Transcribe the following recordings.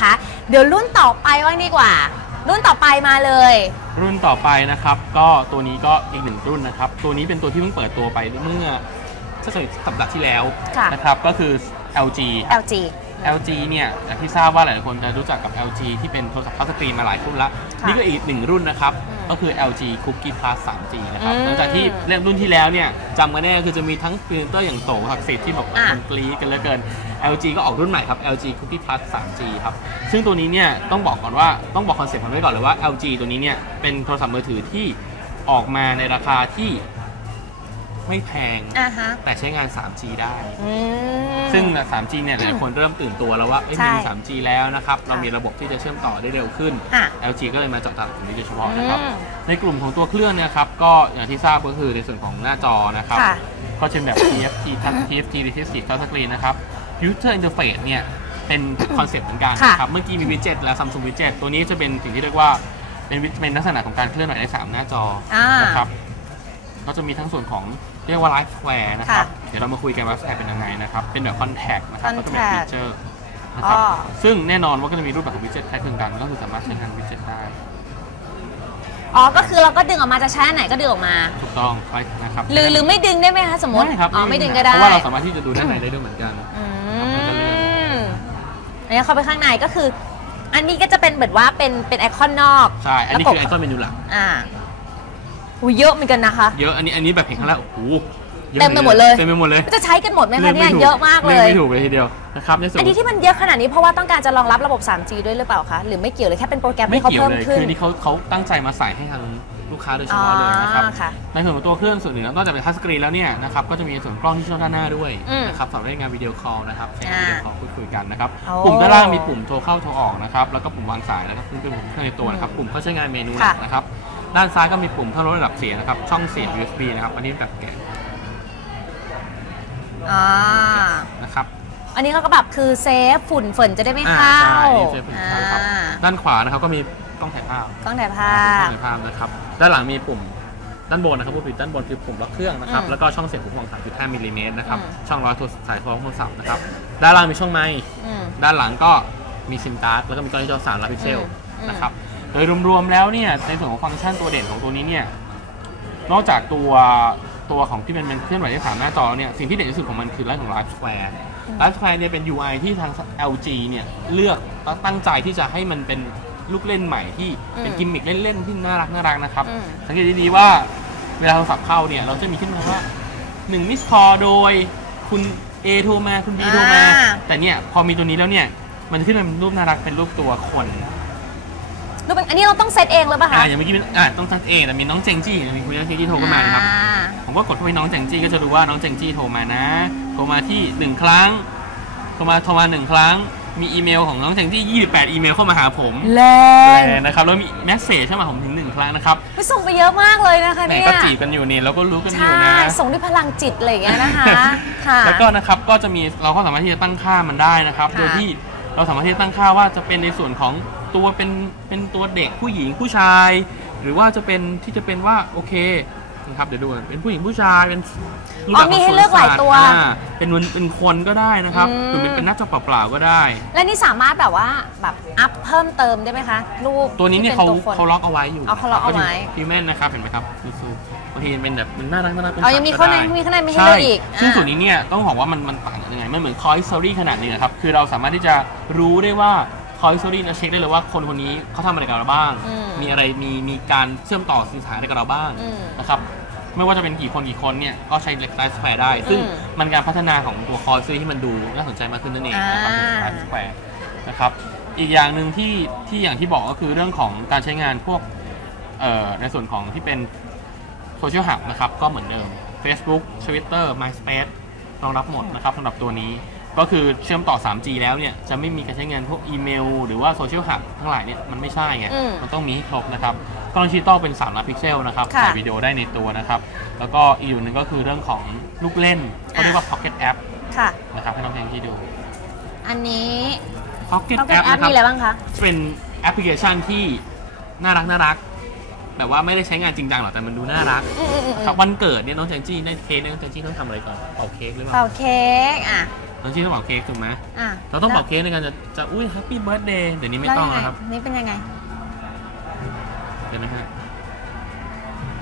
นะคะ เดี๋ยวรุ่นต่อไปว่างดีกว่า รุ่นต่อไปมาเลย รุ่นต่อไปนะครับ ก็ตัวนี้ก็อีกหนึ่งรุ่นนะครับ ตัวนี้เป็นตัวที่เพิ่งเปิดตัวไปเมื่อสัปดาห์ที่แล้วค่ะ นะครับก็คือ LG LG LG เนี่ยอย่างที่ทราบว่าหลายๆคนจะรู้จักกับ LG ที่เป็นโทรศัพท์ทัชสกรีนมาหลายรุ่นละค่ะนี่ก็อีกหนึ่งรุ่นนะครับอืมก็คือ LG Cookie Plus 3G นะครับอืมหลังจากที่เรื่องรุ่นที่แล้วเนี่ยจำกันแน่คือจะมีทั้งพรีเซนเตอร์อย่างโตศักดิ์สิทธิ์ที่บอกว่าอะมันกรี๊ดกันเหลือเกิน LG ก็ออกรุ่นใหม่ครับ LG Cookie Plus 3G ครับ ซึ่งตัวนี้เนี่ยต้องบอกก่อนว่าต้องบอกคอนเซ็ปต์มันไว้ก่อนเลยว่า LG ตัวนี้เนี่ยเป็นโทรศัพท์มือถือที่ออกมาในราคาที่ ไม่แพง อ่าฮะ แต่ใช้งาน 3G ได้ อืม ซึ่ง 3G เนี่ยหลายคนเริ่มตื่นตัวแล้วว่าเอ๊ะใช่มี 3G แล้วนะครับ เรามีระบบที่จะเชื่อมต่อได้เร็วขึ้น อะ LG ก็เลยมาเจาะตลาดกลุ่มนี้โดยเฉพาะนะครับ อืม ในกลุ่มของตัวเครื่องเนะครับ ก็อย่างที่ทราบก็คือในส่วนของหน้าจอนะครับ ค่ะ ก็จะเป็นแบบ TFT TFT Resistive Touch Screen นะครับ User Interface เนี่ย เป็นคอนเซ็ปต์เหมือนกันค่ะ นะครับ เมื่อกี้มีวิดเจ็ตและ Samsung Widget ตัวนี้จะเป็นสิ่งที่เรียกว่าเป็นวิเป็นลักษณะของการเคลื่อนไหวใน 3 หน้าจอ อ่านนะครับ ก็จะมีทั้งส่วนของ เรียกว่า Live Square นะครับค่ะเดี๋ยวเรามาคุยกันว่า Square เป็นยังไงนะครับ เป็นแบบ Contact นะครับก็จะเป็น Contact ฟีเจอร์นะครับอ๋อซึ่งแน่นอนว่าก็จะมีรูปแบบของวิดเจ็ตคล้ายคลึงกันก็คือสามารถใช้งานวิดเจ็ตได้อ๋อ ก็คือเราก็ดึงออกมาจะใช้อันไหนก็ดึงออกมา ถูกต้องคล้ายนะครับ หรือหรือไม่ดึงได้ไหมคะสมมติได้ครับอ๋อไม่ดึงก็ได้ เพราะว่าเราสามารถที่จะดูด้านในได้ด้วยเหมือนกันอืครับมันก็เลื่อนมอันนี้เข้าไปข้างในก็คือ อันนี้ก็จะเป็นแบบว่าเป็นเป็นไอคอนนอก ใช่ อันนี้แล้วกคือไอคอนเมนูหลัก อ่า อุ้ยเยอะเหมือนกันนะคะ เยอะอันนี้อันนี้แบบเห็นครั้งแรกโอ้โหยอะเต็มไปหมดเลย เต็มไปหมดเลยจะใช้กันหมดไหมคะเนี่ยถูเยอะมากเลเลือกยไม่ถูกเลยทีเดียวนะครับในส่วนอันนี้ที่มันเยอะขนาดนี้เพราะว่าต้องการจะรองรับระบบ 3G ด้วยหรือเปล่าคะหรือไม่เกี่ยวเลยแค่เป็นโปรแกรมไม่ที่เขาเกี่ยวเพิ่มเลยขึ้นคือนี่เขาเขาตั้งใจมาใส่ให้ทางลูกค้าโดยเฉอ๋อพาะเลยนะครับค่ะในส่วนของตัวเครื่องส่วนอื่นนอกจากเป็นทัชสกรีนแล้วเนี่ยนะครับก็จะมีส่วนกล้องที่ช่องด้านหน้าด้วยอืมนะครับสำหรับในงานวิดีโอคอลนะครับใช้งานวิดีโอคอลพูดคุยกันนะครับโอ้ปุ่มด้านล่างมีปุ่มโทรเข้าโทรออกนะครับแล้วก็ปุ่มวางสายนะครับซึ่งเป็นปุ่มเครื่องในตัวนะครับปุ่มเข้าใช้งานเมนูหลักค่ะนะครับ ด้านซ้ายก็มีปุ่มเพิ่มลดระดับเสียงนะครับ ช่องเสียบ USB นะครับ อันนี้แบบแกะอ่านะครับ อันนี้เขาก็แบบคือเซฟฝุ่นฝนจะได้ไม่อ่าเข้าใช่นี่เซฟเป็นเข้าครับ อ่าด้านขวานะครับก็มีกล้องถ่ายภาพกล้องถ่ายภาพถ่ายภาพนะครับ ด้านหลังมีปุ่มด้านบนนะครับผู้ผิดด้านบนคือปุ่มล็อกเครื่องนะครับ อืมแล้วก็ช่องเสียบหูฟัง3.5มิลลิเมตรนะครับ อืม ช่องร้อยโทรสายโทรศัพท์นะครับ ด้านล่างมีช่องไมค์ อืม ด้านหลังก็มีซิมการ์ดแล้วก็มีกล้องที่จอ3ล้านพิกเซลอืมนะครับ โดยรวมๆแล้วเนี่ยในส่วนของฟังก์ชันตัวเด่นของตัวนี้เนี่ยนอกจากตัวตัวของที่เป็นเป็นเคลื่อนไหวได้สามหน้าจอแล้วเนี่ยสิ่งที่เด่นที่สุดของมันคือเรื่องของ Live Square Live Square เนี่ยเป็น UI ที่ทาง LG เนี่ยเลือกตั้งใจที่จะให้มันเป็นลูกเล่นใหม่ที่เป็นอืมกิมมิคเล่นๆที่น่ารักน่ารักนะครับอืมสังเกตดีๆว่าเวลาโทรศัพท์เข้าเนี่ยเราจะมีขึ้นมาว่า1มิสคอโดยคุณ A โทรมาคุณ B โทรมาอ่าแต่เนี่ยพอมีตัวนี้แล้วเนี่ยมันจะขึ้นมาเป็นรูปน่ารักเป็นรูปตัวคน ดูเป็นอันนี้เราต้องเซตเองหรือเปล่าอ่าคะอย่างเมื่อกี้เป็นอ่าต้องชัดเองแต่มีน้องเจงจี้มีคุณเจงจี้โทรเข้ามานะครับ อ่าผมก็กดเข้าไปน้องเจงจี้ก็จะดูว่าน้องเจงจี้โทรมานะ โทรมาที่หนึ่งครั้ง โทรมาโทรมาหนึ่งครั้ง มีอีเมลของน้องเจงจี้28 อีเมลเข้ามาหาผมแรงเลยนะครับ แล้วมีแมสเซจเข้ามาผมถึงหนึ่งครั้งนะครับไปส่งไปเยอะมากเลยนะคะไหนเนี่ยก็จีบกันอยู่นี่เราก็รู้กันอยู่ใช่นะ ส่งด้วยพลังจิตอะไรอย่างเงี้ยนะคะค่ะ แล้วก็นะครับก็จะมีเราก็สามารถที่จะตั้งค่ามันได้นะครับ ค่ะ โดยที่เราสามารถที่จะตั้งค่าว่าจะเป็นในส่วนของ ตัวเป็นเป็นตัวเด็กผู้หญิงผู้ชาย หรือว่าจะเป็นที่จะเป็นว่าโอเคนะครับเดี๋ยวดูก่อนเป็นผู้หญิงผู้ชายเป็นรูปอ๋อแบบมีขงให้เลือกหลายตัวสนสัตอ่าเป็นวันเป็นคนก็ได้นะครับอืม หรือเป็นเป็นหน้าจอเปล่าๆก็ได้ และนี่สามารถแบบว่าแบบอัพเพิ่มเติมได้ไหมคะรูปตัวนี้เนี่ยที่เขาป็ตัวค เขาล็อกเอาไว้อยู่อ๋อเขาล็อกเอาไว้พิวแมนนะครับเห็นไหมครับดูซูบางทีมันเป็นแบบมันน่ารักน่ารักเป็นอ๋อยังมีสัตว์ข้างในก็ได้มีข้างในไม่ให้ใช่เลือกอีกซึ่งอ่าส่วนนี้เนี่ยต้องบอกว่ามันมันต่างกันยังไงมันเหมือนคอยสตอรี่ขนาดหนึงอะครับคือเราสามารถที่จะรู้ได้ว่า คอยสตอรี่เราเช็คได้เลยว่าคนคนนี้เขาทำอะไรกับเราบ้าง อืมมีอะไรมีมีการเชื่อมต่อสื่อสารอะไรกับเราบ้างอืมนะครับไม่ว่าจะเป็นกี่คนกี่คนเนี่ยก็ใช้ไลฟ์สแควร์ได้ ซึ่งอืมมันการพัฒนาของตัวคอยสตอรี่ที่มันดูน่าสนใจมากขึ้นนั่นเองนะครับอ่าไลฟ์สแควร์นะครับอีกอย่างหนึ่งที่ที่อย่างที่บอกก็คือเรื่องของการใช้งานพวกเอ่อในส่วนของที่เป็นโซเชียลหับนะครับก็เหมือนเดิม Facebook Twitter MySpace รองรับหมดนะครับสำหรับตัวนี้ ก็คือเชื่อมต่อ 3G แล้วเนี่ยจะไม่มีการใช้งานพวกอีเมล หรือว่าโซเชียลหับทั้งหลายเนี่ยมันไม่ใช่ไง อืมมันต้องมีให้ครบนะครับกล้องดิจิตอลเป็น3ล้านพิกเซลนะครับค่ะถ่ายวิดีโอได้ในตัวนะครับ แล้วก็อีกอย่างหนึ่งก็คือเรื่องของลูกเล่นเขาเรียกว่า Pocket App ค่ะ นะครับให้น้องแทงที่ดู อันนี้ Pocket ต้องเป็น App แอปนะครับมีอะไรบ้างคะ เป็นแอปพลิเคชันที่น่ารักน่ารัก แบบว่าไม่ได้ใช้งานจริงจังหรอกแต่มันดูน่ารักอืมอืมอืมครับวันเกิดเนี่ยน้องแจงจี้ในเค้กเนี่ยน้องแจงจี้ต้องทำอะไรก่อนเป่าเค้กหรือเปล่าเป่าเค้กอะ น้องชี่ต้องเป่าเค้กถูกไหมอะเราต้องเป่าเค้กในการจะจะอุ้ยแฮปปี้เบิร์ดเดย์เดี๋ยวนี้ไม่ต้องแล้วครับนี่เป็นยังไงเดี๋ยวนะฮะ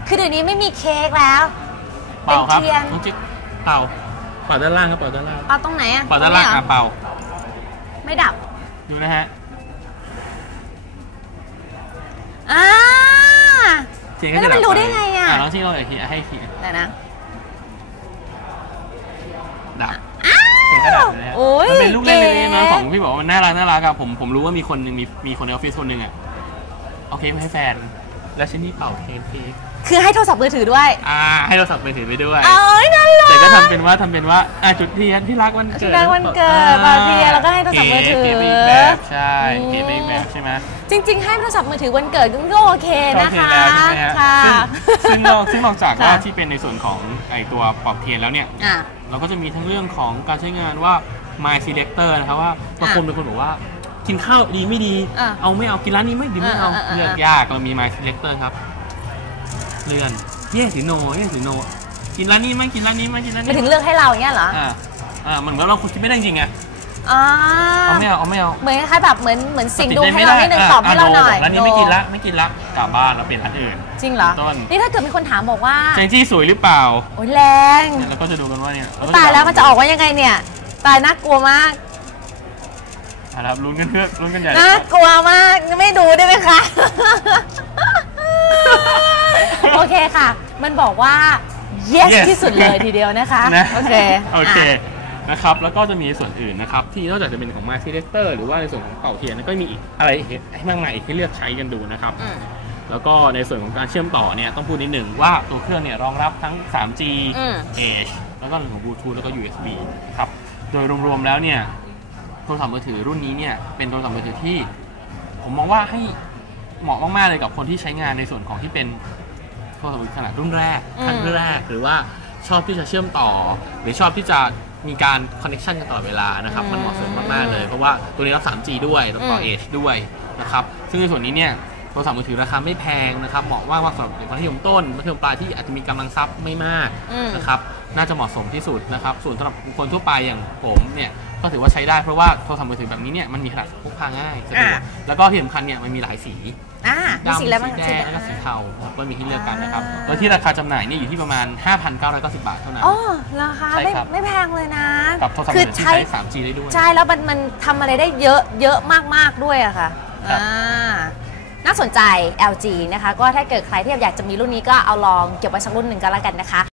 คือเดี๋ยวนี้ไม่มีเค้กแล้วเป่าครับเป็นเทียนน้องจิ๊กเป่าเป่าด้านล่างครับเป่าด้านล่างเอาตรงไหนอะเป่าด้านล่างตรอะเหรอเป่า ไม่ดับดูนะฮะอ่าเทียนก็แล้จะวมันดับรู้ปได้ไงอะน้องชี่ลองอีกทีให้ทีเดี๋ยวนะดับ เทียนก็ดับนะฮะโอ้ยมันเป็นลูกเล่นเล็กๆนะก๋ของพี่บอกว่ามันน่ารักน่ารักอะผมผมรู้ว่ามีคนหนึงมีมีคนในออฟฟิศคนหนึ่งอะเอาเค้กมาให้แฟน แล้วชิ้นนี้เป่าเค้กเค้ก คือให้โทรศัพท์มือถือด้วย อ่าให้โทรศัพท์มือถือไปด้วยเอ้ยน่ารักแต่ก็ทำเป็นว่าทำเป็นว่าอะจุดเทียนที่รักวันเกิดที่รักวันเกิดเป่าเทียนแล้วก็ให้โทรศัพท์มือถือ เก๋ไปอีกแบบใช่อืมเก๋ไปอีกแบบใช่ไหมจริง ๆ ให้โทรศัพท์มือถือวันเกิดก็โอเคก็นะโอเคคะแล้วใช่ไหมฮะค่ะ ซึ่งซึ่งนอกซึ่งนอกจากว่าค่ะ ที่เป็นในส่วนของไอตัวปลอกเทียนแล้วเนี่ย อะ เราก็จะมีทั้งเรื่องของการใช้งานว่า my selector นะครับว่าบางคนเป็นคนบอกว่ากินข้าวดีไม่ดี อะเอาไม่เอากินร้านนี้ไม่ดีไม่เอาอะอะอะเลือกยากเรามี my selector ครับ เลื่อน yes หรือ no yes หรือ no กินร้านนี้ไหมกินร้านนี้ไหมกินร้านไปนี้ถึงเลือกให้เราอย่างเงี้ยเหรออ่าอ่าเหมือนว่าเราคนคิดไม่ได้จริงไงอ่าเอาไม่เอาเอาไม่เอาเหมือนคล้ายๆแบบเหมือนเหมือนสิ่งดูตัดให้ใจเราไม่นิดนึงะตอบให้เราหน่อยะ no ร้านนี้ไม่กินละไม่กินละกลับบ้านเราเปลี่ยนร้านอื่นจริงเหรอ ต้นนี่ถ้าเกิดมีคนถามบอกว่าเจนจี้สวยหรือเปล่าโอ้ยแรงเนี่ยเราก็จะดูกันว่าเนี่ยโอ๊ยตายแล้วมันจะออกว่ายังไงเนี่ย ตายน่ากลัวมากอะครับลุ้นกันเพื่อลุ้นกันใหญ่น่ากลัวมากไม่ดูได้ไหมคะ โอเคค่ะ มันบอกว่า yes, Yes ที่สุดเลยทีเดียวนะคะ นะโอเคโอเคอะ นะครับแล้วก็จะมีส่วนอื่นนะครับ ที่นอกจากจะเป็นของ My Selector หรือว่าในส่วนของเป่าเทียนก็มีอีกอะไรให้มากมายอีกให้เลือกใช้กันดูนะครับ อืม แล้วก็ในส่วนของการเชื่อมต่อเนี่ยต้องพูดนิดหนึ่งว่าตัวเครื่องเนี่ยรองรับทั้ง 3G อืม Edge แล้วก็เรื่องของ Bluetooth แล้วก็ USB ครับ โดยรวมๆแล้วเนี่ยโทรศัพท์มือถือรุ่นนี้เนี่ยเป็นโทรศัพท์มือถือที่ ผมมองว่าให้เหมาะมากๆเลยกับคนที่ใช้งานในส่วนของที่เป็น โทรศัพท์มือถือขนาดรุ่นแรกอืมขั้นแรกหรือว่าชอบที่จะเชื่อมต่อ หรือชอบที่จะมีการคอนเน t ชันกันตลอดเวลานะครับ มันเหมาะสมมากๆเลย เพราะว่าตัวนี้รับ 3G ด้วยแล้วต่อ Edge ด้วยนะครับ ซึ่งในส่วนนี้เนี่ย โทรศัพท์มือถือราคาไม่แพงนะครับเหมาะมากๆสำหรับเด็กมัธยมต้นมัธยมปลายที่อาจจะมีกำลังทรัพย์ไม่มากอืมนะครับน่าจะเหมาะสมที่สุดนะครับส่วนสำหรับคนทั่วไปอย่างผมเนี่ยก็ถือว่าใช้ได้เพราะว่าโทรศัพท์มือถือแบบนี้เนี่ยมันมีขนาดพกพาง่ายสะดวกอะแล้วก็ที่สำคัญเนี่ยมันมีหลายสีอ่ามีดำสีสีแล้วมั้งแดสีงแดแล้วงก็สีเทาครับก็มีให้เลือกกันนะครับอ่าแล้วที่ราคาจำหน่ายเนี่ยอยู่ที่ประมาณ 5,990 บาทเท่านั้นอ๋อเหรอคะใช่ไม่ครับไม่แพงเลยนะกับโทรศัพท์คืมืออถือที่ใช้ใช้ 3G ได้ด้วยใช่แล้วมันมันทำอะไรได้เยอะเยอะมากๆด้วยอะค่ะครับอ่า น่าสนใจ LG นะคะ ก็ถ้าเกิดใครที่อยากจะมีรุ่นนี้ก็เอาลองเก็บไว้สักรุ่นหนึ่งก็แล้วกันนะคะ